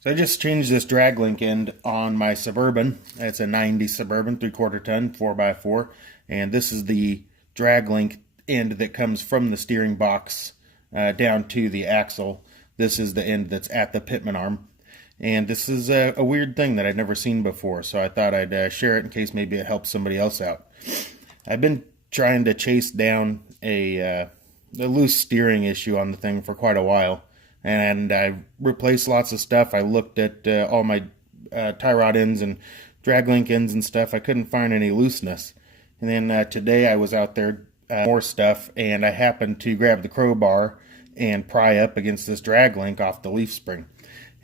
So I just changed this drag link end on my Suburban. It's a 90 Suburban 3/4 ton 4x4, and this is the drag link end that comes from the steering box down to the axle. This is the end that's at the pitman arm, and this is a weird thing that I'd never seen before, so I thought I'd share it in case maybe it helps somebody else out. I've been trying to chase down a loose steering issue on the thing for quite a while. And I replaced lots of stuff. I looked at all my tie rod ends and drag link ends and stuff. I couldn't find any looseness. And then today I was out there more stuff, and I happened to grab the crowbar and pry up against this drag link off the leaf spring.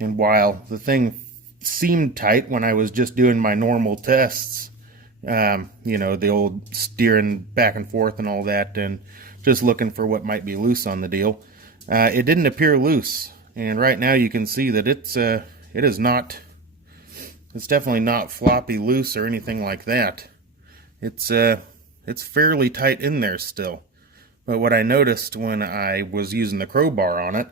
And while the thing seemed tight when I was just doing my normal tests, you know, the old steering back and forth and all that, and just looking for what might be loose on the deal, it didn't appear loose, and right now you can see that it's definitely not floppy loose or anything like that. It's fairly tight in there still. But what I noticed when I was using the crowbar on it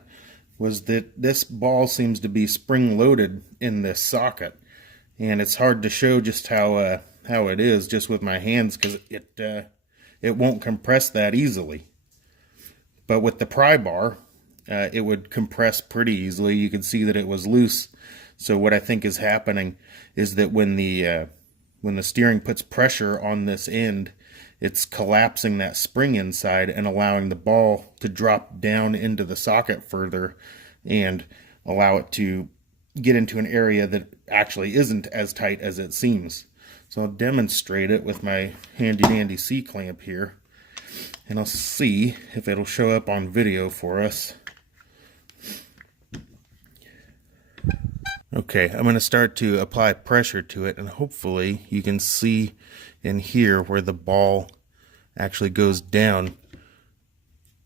was that this ball seems to be spring loaded in this socket, and it's hard to show just how it is just with my hands, because it won't compress that easily. But with the pry bar, it would compress pretty easily. You could see that it was loose. So what I think is happening is that when the steering puts pressure on this end, it's collapsing that spring inside and allowing the ball to drop down into the socket further and allow it to get into an area that actually isn't as tight as it seems. So I'll demonstrate it with my handy dandy C-clamp here, and I'll see if it'll show up on video for us. Okay, I'm going to start to apply pressure to it, and hopefully you can see in here where the ball actually goes down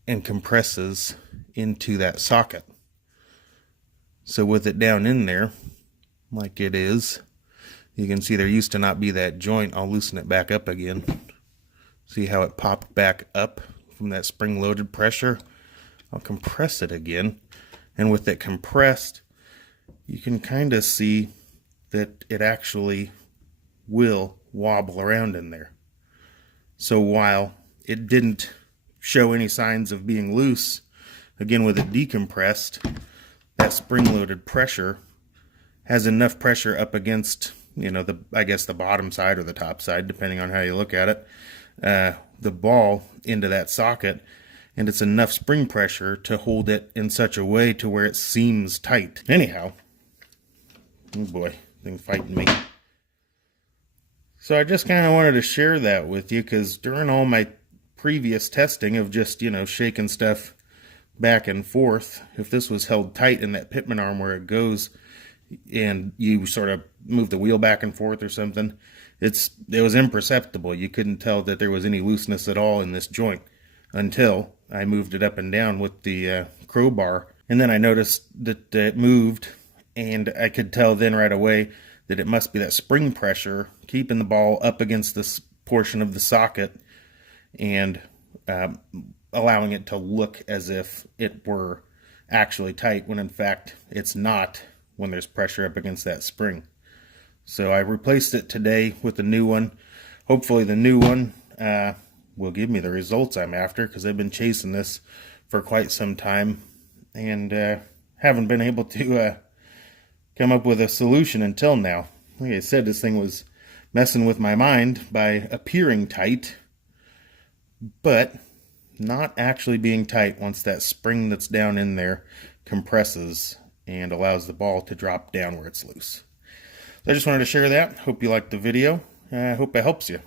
and compresses into that socket. So with it down in there, like it is, you can see there used to not be that joint. I'll loosen it back up again. See how it popped back up from that spring-loaded pressure? I'll compress it again, and with it compressed, you can kind of see that it actually will wobble around in there. So while it didn't show any signs of being loose, again with it decompressed, that spring-loaded pressure has enough pressure up against, you know, I guess the bottom side or the top side, depending on how you look at it, the ball into that socket, and it's enough spring pressure to hold it in such a way to where it seems tight. Anyhow, oh boy, thing's fighting me. So I just kind of wanted to share that with you, because during all my previous testing of just, you know, shaking stuff back and forth, if this was held tight in that pitman arm where it goes, and you sort of move the wheel back and forth or something, it was imperceptible. You couldn't tell that there was any looseness at all in this joint until I moved it up and down with the crowbar, and then I noticed that it moved, and I could tell then right away that it must be that spring pressure keeping the ball up against this portion of the socket and allowing it to look as if it were actually tight, when in fact it's not, when there's pressure up against that spring. So I replaced it today with a new one. Hopefully the new one will give me the results I'm after, because I've been chasing this for quite some time and haven't been able to come up with a solution until now. Like I said, this thing was messing with my mind by appearing tight, but not actually being tight once that spring that's down in there compresses and allows the ball to drop down where it's loose. So I just wanted to share that. Hope you liked the video. I hope it helps you.